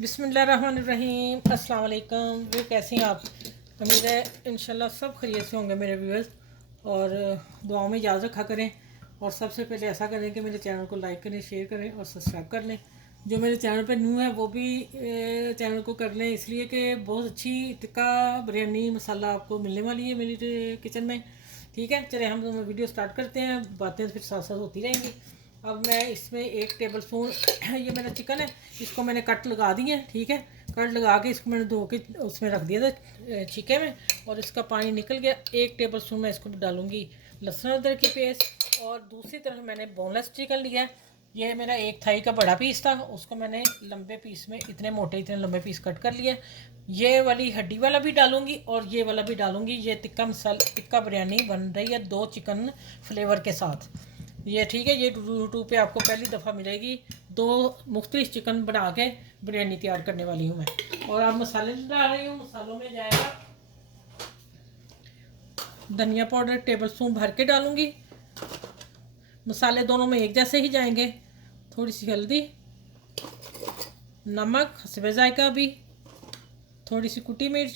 बिस्मिल्लाहिर्रहमानिर्रहीम। अस्सलाम वालेकुम। वे कैसे हैं आप? उम्मीद है इंशाल्लाह सब खैरियत से होंगे मेरे व्यूअर्स, और दुआओं में याद रखा करें। और सबसे पहले ऐसा करें कि मेरे चैनल को लाइक करें, शेयर करें और सब्सक्राइब कर लें। जो मेरे चैनल पर न्यू है वो भी चैनल को कर लें, इसलिए कि बहुत अच्छी टिक्का बिरयानी मसाला आपको मिलने वाली है मेरी किचन में। ठीक है, चले हम वीडियो स्टार्ट करते हैं, बातें फिर साथ साथ होती रहेंगी। अब मैं इसमें 1 टेबल स्पून ये मेरा चिकन है, इसको मैंने कट लगा दिए हैं। ठीक है, कट लगा के इसको मैंने धो के उसमें रख दिया था छिके में, और इसका पानी निकल गया। 1 टेबल स्पून मैं इसको डालूंगी लहसुन अदरक की पेस्ट, और दूसरी तरफ मैंने बोनलेस चिकन लिया है। ये मेरा 1 थाई का बड़ा पीस था, उसको मैंने लंबे पीस में इतने मोटे इतने लंबे पीस कट कर लिया। ये वाली हड्डी वाला भी डालूंगी और ये वाला भी डालूंगी। ये टिक्का बिरयानी बन रही है 2 चिकन फ्लेवर के साथ। ये ठीक है, ये यूट्यूब पे आपको पहली दफ़ा मिलेगी। 2 मुख्तलिफ चिकन बना के बिरयानी तैयार करने वाली हूँ मैं। और अब मसाले डाल रही हूँ। मसालों में जाएगा धनिया पाउडर टेबल स्पून भर के डालूंगी। मसाले दोनों में एक जैसे ही जाएंगे। थोड़ी सी हल्दी, नमक हस्बे जायका, भी थोड़ी सी कुटी मिर्च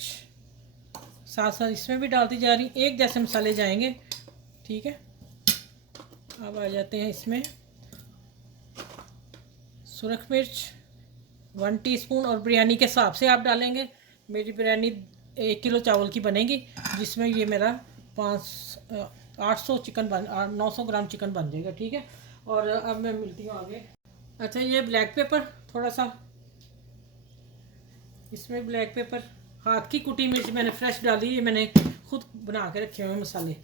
साथ साथ इसमें भी डालती जा रही, एक जैसे मसाले जाएंगे। ठीक है, अब आ जाते हैं इसमें सुरख मिर्च 1 टीस्पून, और बिरयानी के हिसाब से आप डालेंगे। मेरी बिरयानी 1 किलो चावल की बनेगी, जिसमें ये मेरा 800 चिकन 900 ग्राम चिकन बन जाएगा। ठीक है, और अब मैं मिलती हूँ आगे। अच्छा, ये ब्लैक पेपर थोड़ा सा, इसमें ब्लैक पेपर, हाथ की कुटी मिर्च मैंने फ्रेश डाली, ये मैंने खुद बना के रखे हुए मसाले।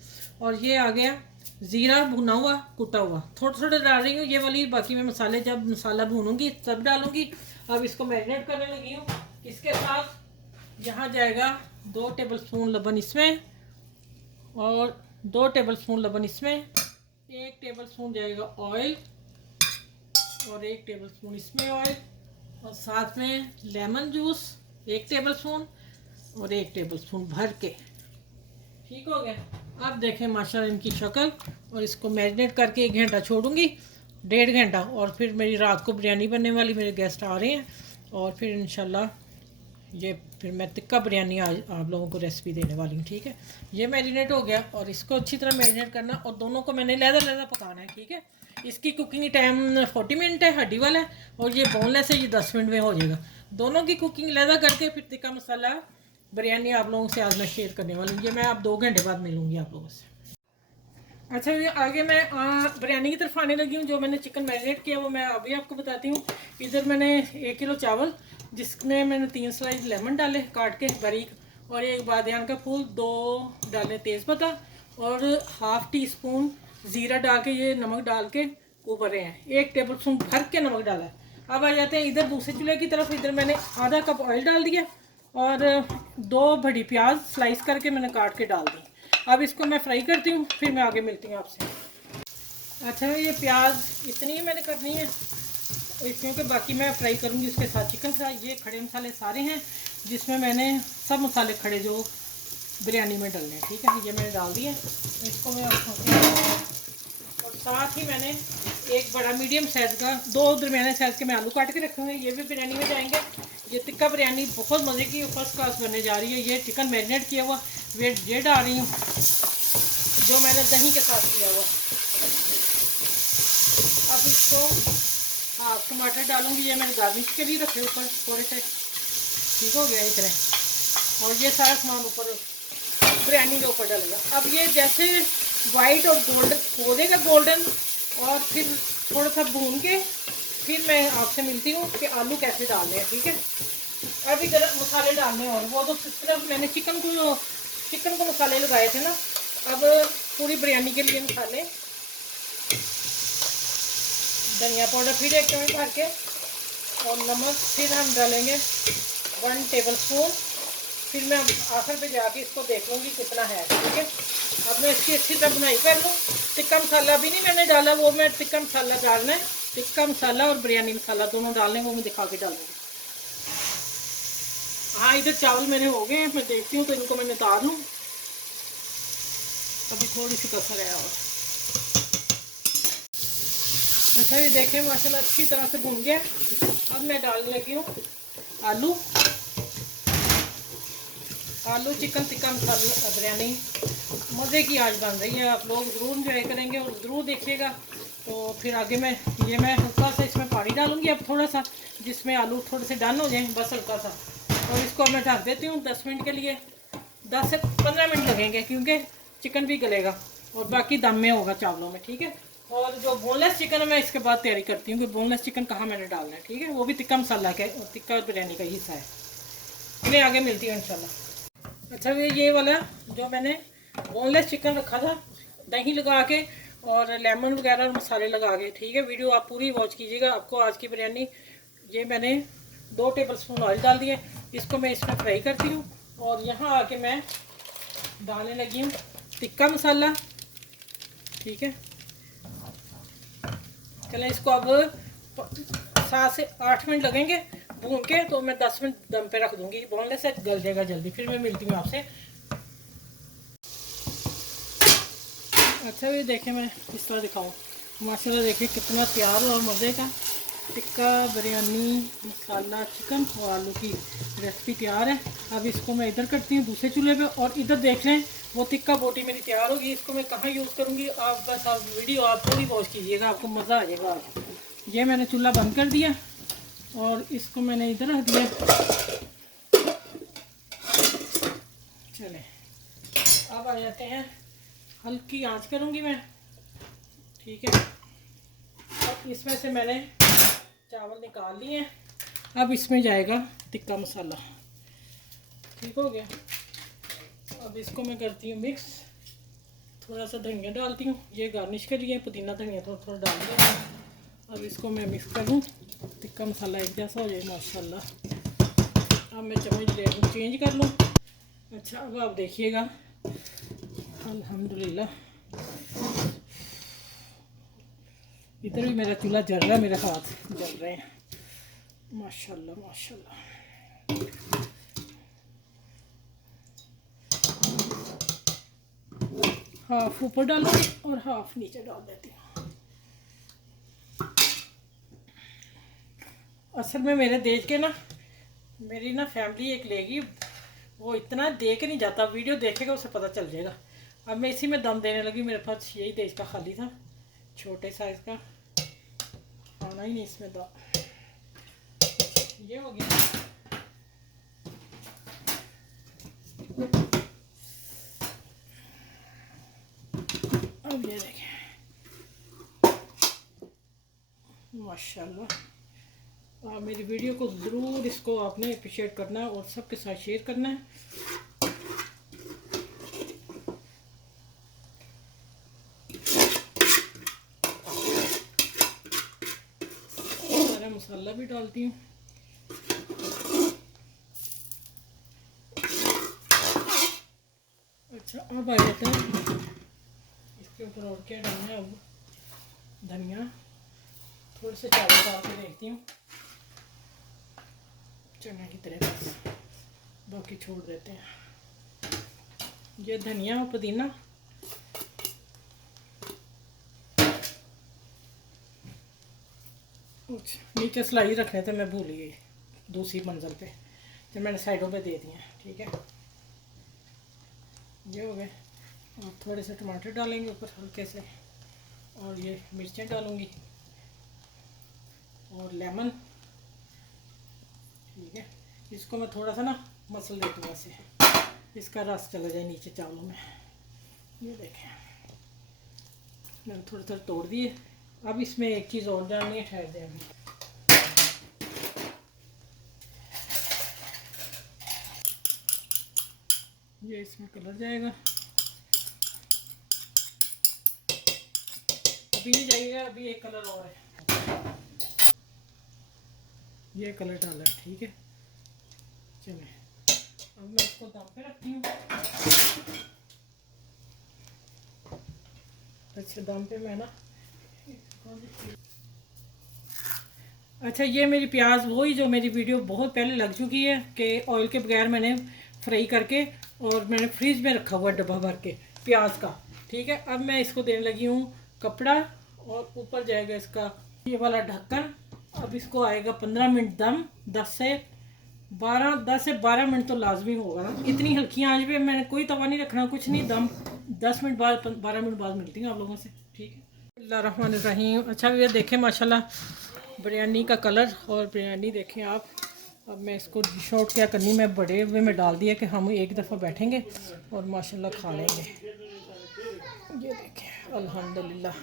और ये आ गया ज़ीरा भुना हुआ कुटा हुआ, थोड़े थोड़े डाल रही हूँ ये वाली, बाकी मैं मसाले जब मसाला भूनूंगी तब डालूंगी। अब इसको मैरिनेट करने लगी हूँ। इसके साथ यहाँ जाएगा 2 टेबल स्पून लबन इसमें, और 2 टेबल स्पून लबन इसमें, 1 टेबल स्पून जाएगा ऑयल, और 1 टेबल स्पून इसमें ऑयल, और साथ में लेमन जूस 1 टेबल स्पून, और 1 टेबल स्पून भर के। ठीक हो गया। अब देखें माशाल्लाह इनकी शक्ल। और इसको मैरिनेट करके 1 घंटा छोड़ूंगी, 1.5 घंटा, और फिर मेरी रात को बिरयानी बनने वाली, मेरे गेस्ट आ रहे हैं, और फिर इंशाल्लाह ये फिर मैं टिक्का बिरयानी आज आप लोगों को रेसिपी देने वाली हूँ। ठीक है, ये मैरिनेट हो गया, और इसको अच्छी तरह मैरिनेट करना, और दोनों को मैंने लहदा पकाना है। ठीक है, इसकी कुकिंग टाइम 40 मिनट है, हड्डी वाला है, और ये बोनलेस है, ये 10 मिनट में हो जाएगा। दोनों की कुकिंग लहदा करके फिर टिक्का मसाला बिरयानी आप लोगों से आज मैं शेयर करने वाली हूँ। ये मैं आप 2 घंटे बाद मिलूँगी आप लोगों से। अच्छा, ये आगे मैं बिरयानी की तरफ आने लगी हूँ। जो मैंने चिकन मैरिनेट किया वो मैं अभी आपको बताती हूँ। इधर मैंने 1 किलो चावल, जिसमें मैंने 3 स्लाइस लेमन डाले काट के बारीक, और 1 बादियान का फूल, 2 डाले तेज़पत्ता, और ½ टीस्पून ज़ीरा डाल के, ये नमक डाल के उबले हैं। 1 टेबल स्पून भर के नमक डाला है। अब आ जाते हैं इधर दूसरे चूल्हे की तरफ। इधर मैंने ½ कप ऑयल डाल दिया, और 2 बड़ी प्याज स्लाइस करके मैंने काट के डाल दी। अब इसको मैं फ्राई करती हूँ, फिर मैं आगे मिलती हूँ आपसे। अच्छा, ये प्याज इतनी ही मैंने करनी है, क्योंकि बाकी मैं फ्राई करूँगी उसके साथ चिकन फ्राई। ये खड़े मसाले सारे हैं, जिसमें मैंने सब मसाले खड़े जो बिरयानी में डालने हैं। ठीक है, ये मैंने डाल दिए, इसको मैं और साथ ही मैंने 1 बड़ा मीडियम साइज़ का, 2 दरमियाने साइज़ के मैं आलू काट के रखे हुए हैं, ये भी बिरयानी में जाएंगे। ये टिक्का बिरयानी बहुत मज़े की फर्स्ट क्लास बनने जा रही है। ये चिकन मैरिनेट किया हुआ वेट ये डाल रही हूँ, जो मैंने दही के साथ किया हुआ। अब इसको हाफ टमाटर डालूंगी, ये मैंने गार्निश के लिए रखे ऊपर थोड़े से। ठीक हो गया इतने, और ये सारा सामान ऊपर बिरयानी के ऊपर डालेगा। अब ये जैसे वाइट और गोल्डन हो जाएगा, गोल्डन, और फिर थोड़ा सा भून के फिर मैं आपसे मिलती हूँ कि आलू कैसे डालने हैं। ठीक है, अभी जरा मसाले डालने, और वो तो सिर्फ मैंने चिकन को मसाले लगाए थे ना। अब पूरी बिरयानी के लिए मसाले, धनिया पाउडर फिर 1 चम्मच भर के, और नमक फिर हम डालेंगे 1 टेबल स्पून। फिर मैं आखिर पे जाके इसको देख लूँगी कितना है। ठीक है, अब मैं इसकी अच्छी तरह बुनाई कर लूँ। टिक्का मसाला भी नहीं मैंने डाला, वो मैं टिक्का मसाला डालना है। टिक्का मसाला और बिरयानी मसाला दोनों डालने, वो मैं दिखा के डालूँगी। हाँ, इधर चावल मेरे हो गए हैं, मैं देखती हूँ तो इनको मैंने उतार लूँ। अभी थोड़ी सी कसर है और। अच्छा, ये देखें माशाल्लाह अच्छी तरह से भून गया। अब मैं डालने लगी हूँ आलू आलू चिकन टिक्का मसाला बिरयानी मज़े की आज बन रही है। आप लोग ज़रूर इंजॉय करेंगे और ज़रूर देखिएगा। तो फिर आगे मैं हल्का सा इसमें पानी डालूंगी अब थोड़ा सा, जिसमें आलू थोड़े से डन हो जाएं, बस हल्का सा। और इसको मैं ढक देती हूँ 10 मिनट के लिए। 10 से 15 मिनट लगेंगे क्योंकि चिकन भी गलेगा और बाकी दम में होगा चावलों में, ठीक है। और जो बोनलेस चिकन है मैं इसके बाद तैयारी करती हूँ कि बोनलेस चिकन कहाँ मैंने डालना है, ठीक है। वो भी टिक्का मसाला का टिक्का बिरयानी का हिस्सा है। चलिए आगे मिलती हूँ इंशाल्लाह। अच्छा ये वाला जो मैंने बोनलेस चिकन रखा था दही लगा के और लेमन वगैरह और मसाले लगा के, ठीक है। वीडियो आप पूरी वॉच कीजिएगा, आपको आज की बिरयानी। ये मैंने 2 टेबलस्पून ऑयल डाल दिए, इसको मैं इसमें फ्राई करती हूँ। और यहाँ आके मैं डालने लगी हूँ टिक्का मसाला, ठीक है। चलें इसको अब 7 से 8 मिनट लगेंगे भून के, तो मैं 10 मिनट दम पे रख दूंगी। बोनलेस से गल जाएगा जल्दी। फिर मैं मिलती हूँ आपसे। अच्छा ये देखें, मैं इस तरह दिखाऊँ, माशाल्लाह देखिए कितना तैयार और मज़े का टिक्का बिरयानी मसाला चिकन और आलू की रेसिपी तैयार है। अब इसको मैं इधर करती हूँ दूसरे चूल्हे पे, और इधर देख लें वो टिक्का बोटी मेरी तैयार होगी। इसको मैं कहाँ यूज़ करूँगी, आप बस आप वीडियो आप पूरी वॉच कीजिएगा, आपको मज़ा आ जाएगा। ये मैंने चूल्हा बंद कर दिया और इसको मैंने इधर रख दिया। चले अब आ जाते हैं, हल्की आंच करूँगी मैं, ठीक है। अब इसमें से मैंने चावल निकाल लिए हैं। अब इसमें जाएगा टिक्का मसाला, ठीक हो गया। अब इसको मैं करती हूँ मिक्स, थोड़ा सा धनिया डालती हूँ, ये गार्निश के लिए पुदीना धनिया थोड़ा थोड़ा डाल दिया। अब इसको मैं मिक्स कर लूँ, टिक्का मसाला एक जैसा हो जाए माशाल्लाह। अब मैं चम्मच ले लूँ, चेंज कर लूँ। अच्छा अब आप देखिएगा, अल्हम्दुलिल्लाह इधर भी मेरा चूल्हा जल रहा है, मेरे हाथ जल रहे हैं माशाल्लाह माशाल्लाह। हाफ ऊपर डालूंगी और हाफ नीचे डाल देती हूँ। असल में मेरे देख के ना मेरी ना फैमिली एक लेगी, वो इतना देख नहीं जाता, वीडियो देखेगा उसे पता चल जाएगा। अब मैं इसी में दम देने लगी, मेरे पास यही देश का खाली था, छोटे साइज़ का, आना ही नहीं इसमें दम। ये हो गया। अब ये देखें माशाल्लाह। आप मेरी वीडियो को ज़रूर इसको आपने अप्रिशिएट करना है और सबके साथ शेयर करना है। सारा मसाला भी डालती हूँ। अच्छा अब आ जाता है इसके ऊपर और क्या डालना है। अब धनिया, थोड़े से चावल डाल के देखती हूँ चना की तरह, बस बाकी छोड़ देते हैं। ये धनिया और पुदीना, नीचे सिलाई रखने थे मैं भूल गई दूसरी मंजिल पे, जो मैंने साइडों पे दे दिए हैं, ठीक है। ये हो गए। और थोड़े से टमाटर डालेंगे ऊपर हल्के से, और ये मिर्चें डालूंगी और लेमन, ठीक है। इसको मैं थोड़ा सा ना मसल देती हूँ ऐसे, इसका रस चला जाए नीचे चावलों में। ये देखें मैंने थोड़े थोड़े तोड़ दिए। अब इसमें एक चीज़ और डालनी है, ठहर जाए अभी। ये इसमें कलर जाएगा, अभी नहीं जाएगा, अभी एक कलर और है, ये कलर डाला है, ठीक है। चलिए अब मैं इसको दम पे रखती हूँ। अच्छा दम पे मैं ना, अच्छा ये मेरी प्याज वही जो मेरी वीडियो बहुत पहले लग चुकी है कि ऑयल के बगैर मैंने फ्राई करके और मैंने फ्रीज में रखा हुआ डब्बा भर के प्याज का, ठीक है। अब मैं इसको देने लगी हूँ कपड़ा और ऊपर जाएगा इसका ये वाला ढक्कन। अब इसको आएगा 15 मिनट दम, 10 से 10 से 12 मिनट तो लाजमी होगा ना, इतनी हल्की आंच पे। मैंने कोई तवा नहीं रखना, कुछ नहीं, दम 10 मिनट बाद 12 मिनट बाद मिलती हूँ आप लोगों से, ठीक है। बिस्मिल्लाहिर्रहमानिर्रहीम। अच्छा ये देखें माशाल्लाह बिरयानी का कलर, और बिरयानी देखें आप। अब मैं इसको डिश आउट क्या करनी, मैं बड़े हुए में डाल दिया कि हम एक दफ़ा बैठेंगे और माशाल्लाह खा लेंगे। ये देखें अल्हम्दुलिल्लाह।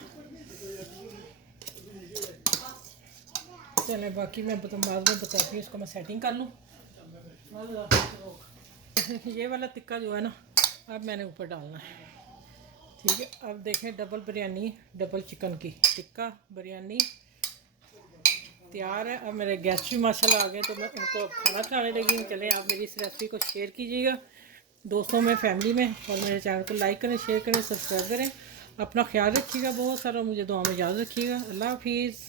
चलें बाकी मैं बाद में बताती हूँ, इसको मैं सेटिंग कर लूँ। ये वाला टिक्का जो है ना, अब मैंने ऊपर डालना है, ठीक है। अब देखें डबल बिरयानी, डबल चिकन की टिक्का बिरयानी तैयार है। अब मेरे गेस्ट भी माशाल्लाह आ गए, तो मैं उनको खाना खिलाने लगी हूँ। चलें आप मेरी इस रेसिपी को शेयर कीजिएगा दोस्तों में, फैमिली में, और मेरे चैनल को लाइक करें, शेयर करें, सब्सक्राइब करें। अपना ख्याल रखिएगा बहुत सारा, मुझे दुआ में याद रखिएगा। अल्लाह हाफिज़।